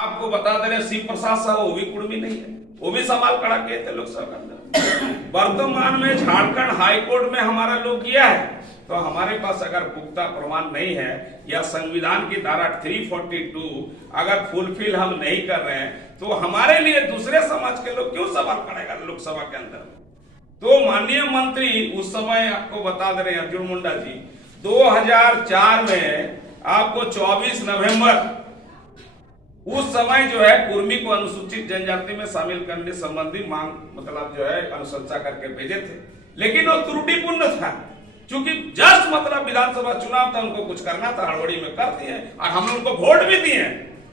आपको बता दे रहे शिव प्रसाद साहब वो भी कुर्मी नहीं है, वो भी सवाल खड़ा किए थे लोकसभा के अंदर। वर्तमान में झारखंड हाईकोर्ट में हमारा लोग किया है, तो हमारे पास अगर पुख्ता प्रमाण नहीं है या संविधान की धारा 342 अगर फुलफिल हम नहीं कर रहे हैं तो हमारे लिए दूसरे समाज के लोग क्यों सवाल खड़ेगा लोकसभा के अंदर। तो माननीय मंत्री उस समय आपको बता दे रहे हैं अर्जुन मुंडा जी, 2004 में आपको 24 नवंबर उस समय जो है कुर्मी को अनुसूचित जनजाति में शामिल करने संबंधी मांग मतलब जो है अनुशंसा करके भेजे थे, लेकिन वो त्रुटिपूर्ण था। क्योंकि जस्ट मतलब विधानसभा चुनाव था, उनको कुछ करना था, हड़बड़ी में कर दिए और हम उनको वोट भी दिए,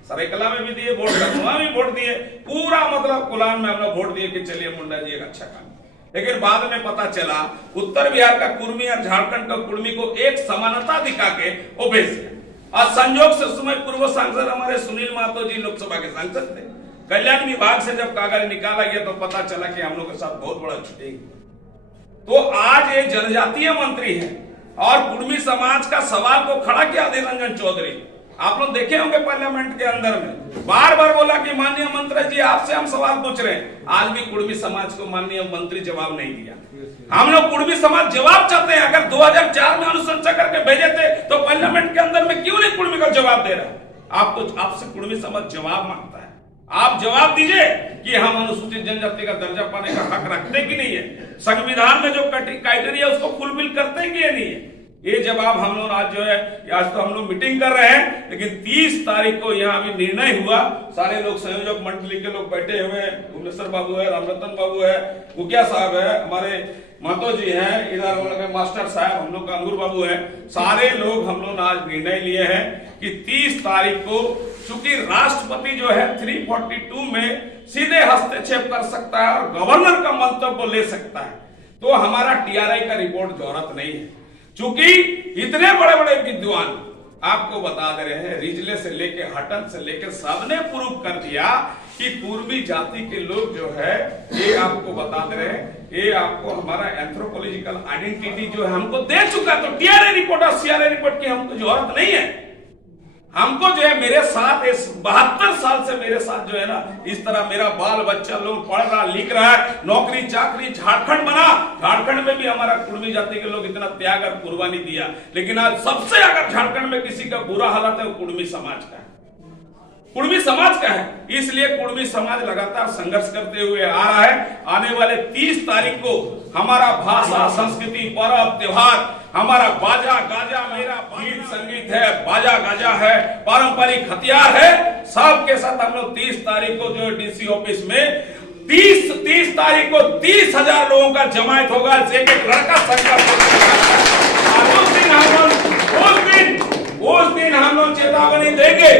सरायकला में भी दिए वोट, कदमा भी वोट दिए, पूरा मतलब कुलान में हम लोग वोट दिए कि चलिए मुंडा जी एक अच्छा काम। लेकिन बाद में पता चला उत्तर बिहार का कुर्मी और झारखंड का कुर्मी को एक समानता दिखा के वो भेज दिया। और संयोग से उस समय पूर्व सांसद हमारे सुनील महतो जी लोकसभा के सांसद थे। कल्याण विभाग से जब कागज निकाला गया तो पता चला कि हम लोग के साथ बहुत बड़ा चीटिंग। तो आज ये जनजातीय मंत्री है और कुर्मी समाज का सवाल को खड़ा किया अधीर रंजन चौधरी। आप लोग देखे होंगे पार्लियामेंट के अंदर में बार बार बोला कि माननीय मंत्री जी आपसे हम सवाल पूछ रहे हैं। आज भी कुर्मी समाज को माननीय मंत्री जवाब नहीं दिया। हम लोग कुर्मी समाज जवाब चाहते हैं। अगर 2004 में अनुशंसा करके भेजे थे तो पार्लियामेंट के अंदर में क्यों नहीं कुर्मी का जवाब दे रहा। आपसे कुर्मी समाज जवाब मांगता है। आप जवाब दीजिए कि हम अनुसूचित जनजाति का दर्जा पाने का हक रखते कि नहीं है, संविधान में जो क्राइटेरिया उसको फुलफिल करते हैं कि नहीं है। ये जवाब हम लोग आज जो है, आज तो हम लोग मीटिंग कर रहे हैं, लेकिन 30 तारीख को यहाँ अभी निर्णय हुआ। सारे लोग संयोजक मंडली के लोग बैठे हुए हैं, भुवनेश्वर बाबू है, रामरतन बाबू है, मुखिया साहब है, हमारे महतो जी हैं, इधर मास्टर साहब हम लोग का अंगूर बाबू है, सारे लोग हम लोग आज निर्णय लिए हैं कि 30 तारीख को चूंकि राष्ट्रपति जो है 342 में सीधे हस्तक्षेप कर सकता है और गवर्नर का मंतव्य ले सकता है, तो हमारा टीआरआई का रिपोर्ट जरूरत नहीं है। चूंकि इतने बड़े बड़े विद्वान आपको बता दे रहे हैं, रिजले से लेके हटन से लेके सबने प्रूव कर दिया कि कुर्मी जाति के लोग जो है ये आपको बता दे रहे हैं, ये आपको हमारा एंथ्रोपोलॉजिकल आइडेंटिटी जो है हमको दे चुका। तो टीआरआई रिपोर्ट और सीआरआई रिपोर्ट की हमको जरूरत नहीं है। हमको जो है मेरे साथ 72 साल से मेरे साथ जो है ना इस तरह मेरा बाल बच्चा लोग पढ़ रहा लिख रहा है, नौकरी चाकरी झारखंड बना। झारखंड में भी हमारा कुर्मी जाति के लोग इतना त्याग और कुर्बानी दिया, लेकिन आज सबसे अगर झारखंड में किसी का बुरा हालत है वो कुर्मी समाज का है, कुर्मी समाज का है। इसलिए कुर्मी समाज लगातार संघर्ष करते हुए आ रहा है। आने वाले 30 तारीख को हमारा भाषा संस्कृति पर्व त्योहार, हमारा बाजा गाजा, मेरा गीत संगीत है, बाजा गाजा है, पारंपरिक हथियार है, सबके साथ हम लोग 30 तारीख को जो डीसी ऑफिस में 30 तारीख को 30,000 लोगों का जमायत होगा। एक एक लड़का संघर्ष उस दिन हम लोग चेतावनी देंगे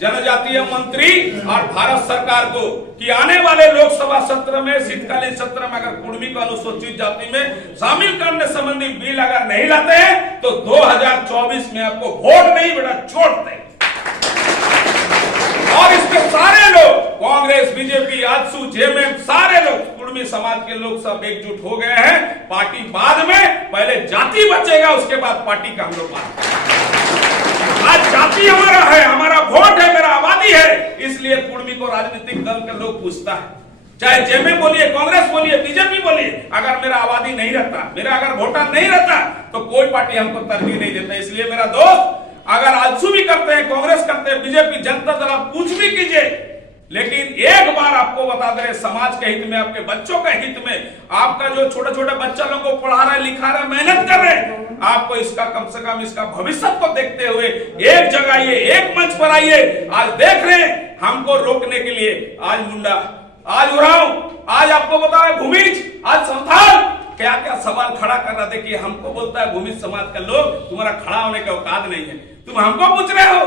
जनजातीय मंत्री और भारत सरकार को कि आने वाले लोकसभा सत्र में, शीतकालीन सत्र में अगर कुर्मी को अनुसूचित जाति में शामिल करने संबंधी बिल अगर नहीं लाते हैं तो 2024 में आपको वोट नहीं बेटा चोट दें। और इसके सारे लोग कांग्रेस बीजेपी आजसू जेएमएम सारे लोग कुर्मी समाज के लोग सब एकजुट हो गए हैं। पार्टी बाद में, पहले जाति बचेगा उसके बाद पार्टी का हम लोग बात। आज जाति हमारा है, हमारा वोट है, मेरा आबादी है, इसलिए कुर्मी को राजनीतिक दल के लोग पूछता है, चाहे जेएमएम बोलिए, कांग्रेस बोलिए, बीजेपी बोलिए, अगर मेरा आबादी नहीं रहता, मेरा अगर वोटर नहीं रहता तो कोई पार्टी हमको तरजीह नहीं देता। इसलिए मेरा दोस्त अगर आजसू भी करते हैं, कांग्रेस करते हैं, बीजेपी, जनता दल, आप कुछ भी कीजिए, लेकिन एक बार आपको बता दे समाज के हित में, आपके बच्चों के हित में, आपका जो छोटे छोटे बच्चा लोगों को पढ़ा रहे, लिखा रहे, मेहनत कर रहे, आपको इसका कम से कम इसका भविष्य को देखते हुए एक जगह आइए, एक मंच पर आइए। आज देख रहे हैं हमको रोकने के लिए आज मुंडा, आज उरांव, आज आपको बता रहे भूमिज, आज संथाल, क्या क्या सवाल खड़ा कर रहा। देखिए हमको बोलता है भूमिज समाज का लोग तुम्हारा खड़ा होने का औकात नहीं है, तुम हमको पूछ रहे हो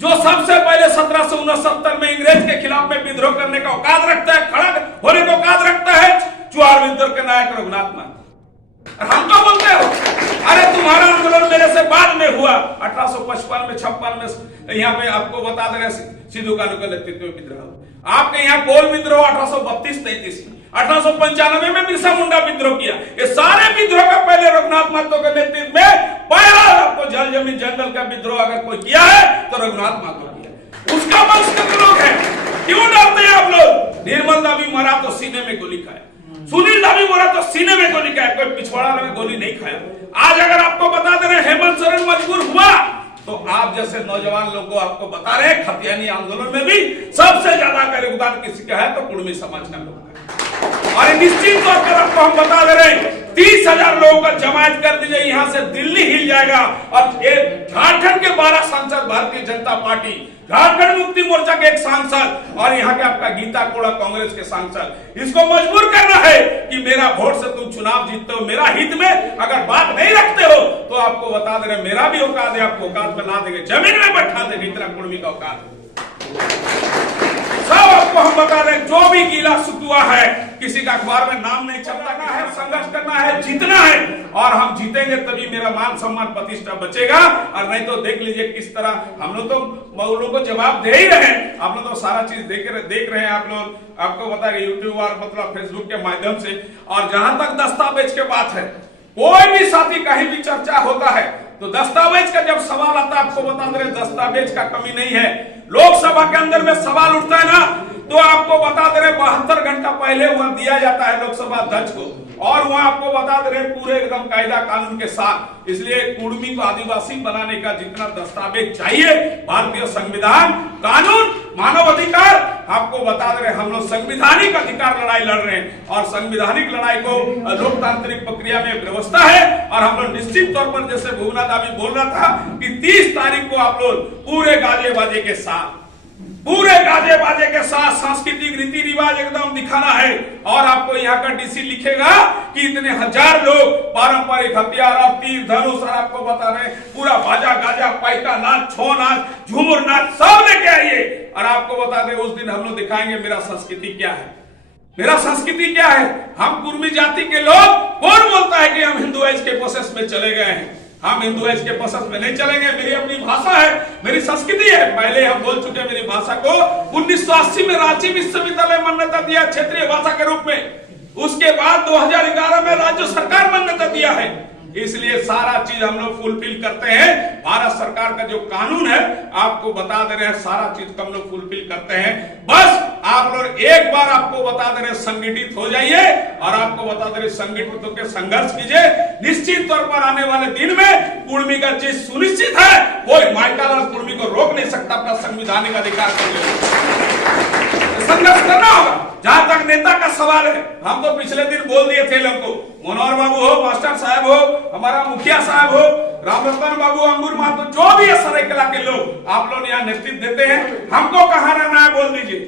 जो सबसे पहले 1769 में इंग्रेज के खिलाफ में विद्रोह करने का औकात रखता है, खड़ा होने का औकात रखता है चुहार विद्रोह के नायक रघुनाथ महतो। हमको बोलते हो अरे तुम्हारा आंदोलन मेरे से बाद में हुआ, 1855 में 56 में यहाँ पे आपको बता दे रहे सिद्धू कानू के नेतृत्व में विद्रोह। आपके यहाँ कोल विद्रोह 1832-33 में, 1895 में बिरसा मुंडा विद्रोह किया। ये सारे विद्रोह का पहले रघुनाथ महतो के नेतृत्व में पहला आपको जल जमीन जंगल का विद्रोह अगर कोई किया है तो रघुनाथ महतो किया। उसका वंश के लोग निर्मल दाबी मरा तो सीने में गोली खाया, सुनील दाबी मरा तो सीने में गोली खाया, कोई पिछवाड़ा में गोली नहीं खाया। आज अगर आपको बता दे रहे हेमंत सोरेन मजबूर हुआ तो आप जैसे नौजवान लोगों को आपको बता रहे खतियानी आंदोलन में भी सबसे ज्यादा अगर योगदान किसी का है तो कुर्मी समाज का लोग है। और निश्चित तौर पर आपको हम बता दे रहे 30,000 लोगों का जमायत कर दीजिए, यहां से दिल्ली हिल जाएगा। और झारखंड के 12 सांसद भारतीय जनता पार्टी, झारखंड मुक्ति मोर्चा के एक सांसद और यहाँ के आपका गीता कोड़ा कांग्रेस के सांसद, इसको मजबूर करना है कि मेरा वोट से तुम चुनाव जीतते हो, मेरा हित में अगर बात नहीं रखते हो तो आपको बता दे रहे मेरा भी औकात है, आपको औकात में ला देंगे, जमीन में बैठा देंगे, इतना कुर्मी का औकात है। सब आपको हम बता रहे जो भी गीला सुतुआ है किसी का अखबार में नाम नहीं छपता है, संघर्ष करना है, जीतना है और हम जीतेंगे तभी मेरा मान सम्मान प्रतिष्ठा बचेगा। और नहीं तो देख लीजिए किस तरह हम लोग तो लोगों को जवाब दे ही रहे हैं, आप लोग तो सारा चीज देख रहे हैं आप लोग, आपको बताएंगे यूट्यूब और मतलब फेसबुक के माध्यम से। और जहां तक दस्तावेज के बात है, कोई भी साथी कहीं भी चर्चा होता है तो दस्तावेज का जब सवाल आता है आपको बता दे रहे दस्तावेज का कमी नहीं है। लोकसभा के अंदर में सवाल उठता है ना तो आपको बता दे रहे 72 घंटा पहले वहां दिया जाता है लोकसभा अध्यक्ष को और वहां आपको बता दे रहे पूरे एकदम कायदा कानून के साथ। इसलिए कुर्मी को आदिवासी बनाने का जितना दस्तावेज चाहिए, भारतीय संविधान, कानून, मानव अधिकार, आपको बता दे रहे हम लोग संवैधानिक अधिकार लड़ाई लड़ रहे हैं और संवैधानिक लड़ाई को लोकतांत्रिक प्रक्रिया में व्यवस्था है। और हम लोग निश्चित तौर पर जैसे भुवना दाबी बोल रहा था कि 30 तारीख को आप लोग पूरे गाजे बाजे के साथ, पूरे गाजे बाजे के साथ सांस्कृतिक रीति रिवाज एकदम दिखाना है। और आपको यहाँ का डीसी लिखेगा कि इतने 1000 लोग पारंपरिक हथियार और तीर धनुष और आपको बता रहे पूरा बाजा गाजा पाइका नाच, छो नाच, झूमर नाच सब लेके आइए। और आपको बता दें उस दिन हम लोग दिखाएंगे मेरा संस्कृति क्या है, मेरा संस्कृति क्या है। हम कुर्मी जाति के लोग, कौन बोलता है कि हम हिंदू एज के प्रोसेस में चले गए हैं? हम हिंदू एज के प्रोसेस में नहीं चलेंगे। मेरी अपनी भाषा है, मेरी संस्कृति है, पहले हम बोल चुके हैं। मेरी भाषा को 1980 में रांची विश्वविद्यालय मान्यता दिया क्षेत्रीय भाषा के रूप में, उसके बाद 2011 में राज्य सरकार मान्यता दिया है। इसलिए सारा चीज हम लोग फुलफिल करते हैं। भारत सरकार का जो कानून है आपको बता दे रहे हैं, सारा चीज हम लोग फुलफिल करते हैं। बस आप लोग एक बार आपको बता दे रहे संगठित हो जाइए और आपको बता दे रहे संगठित होकर संघर्ष कीजिए। निश्चित तौर पर आने वाले दिन में कुर्मी का चीज सुनिश्चित है, कोई माइकालाल कुर्मी को रोक नहीं सकता अपना संवैधानिक अधिकार करने। संघर्ष करना होगा। जहां तक नेता का सवाल है, हम तो पिछले दिन बोल दिए थे लोगों को, मनोहर बाबू हो, मास्टर साहब हो, हमारा मुखिया साहब हो, रामरतन बाबू, अंगूर महतो, जो भी है सरायकेला के लोग, आप लोग यहाँ नेतृत्व देते हैं, हमको कहाँ रहना है बोल दीजिए।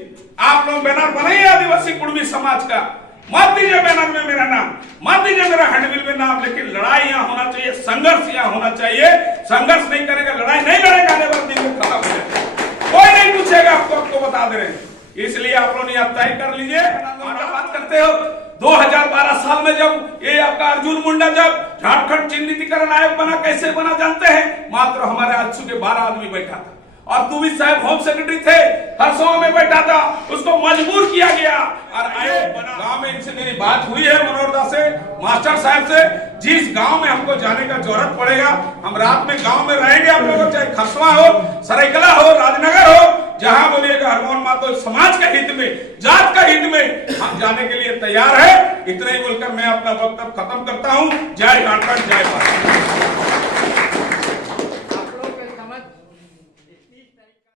आप लोग बैनर बनाइए आदिवासी कुर्मी समाज का, मत दीजिए बैनर में मेरा नाम, मत दीजिए मेरा हैंडबिल में नाम, लेकिन लड़ाई यहाँ होना चाहिए, संघर्ष यहाँ होना चाहिए। संघर्ष नहीं करेगा, लड़ाई नहीं लड़ेगा, आने वाले दिन में खत्म हो जाएगा, कोई नहीं पूछेगा आपको बता दे रहे हैं। इसलिए आप लोग यह तय कर लीजिए। बात करते हो 2012 साल में जब ये आपका अर्जुन मुंडा जब झारखंड चिन्हितीकरण आयोग बना, कैसे बना जानते हैं? मात्र हमारे आजसू के 12 आदमी बैठा था और तू भी साहब होम सेक्रेटरी थे, हरसों में बैठा था, उसको मजबूर किया गया और आयोग बना। गांव में इनसे मेरी बात हुई है मनोहरदा से, मास्टर साहब से, जिस गांव में हमको जाने का जरूरत पड़ेगा हम रात में गांव में रहेंगे। आप लोगों चाहे खसवा हो, सरायकेला हो, राजनगर हो, जहां बोलिएगा हरमोहन महतो समाज के हित में, जात का हित में हम जाने के लिए तैयार है। इतना ही बोलकर मैं अपना वक्तव्य खत्म करता हूं। जय झारखंड, जय भारत।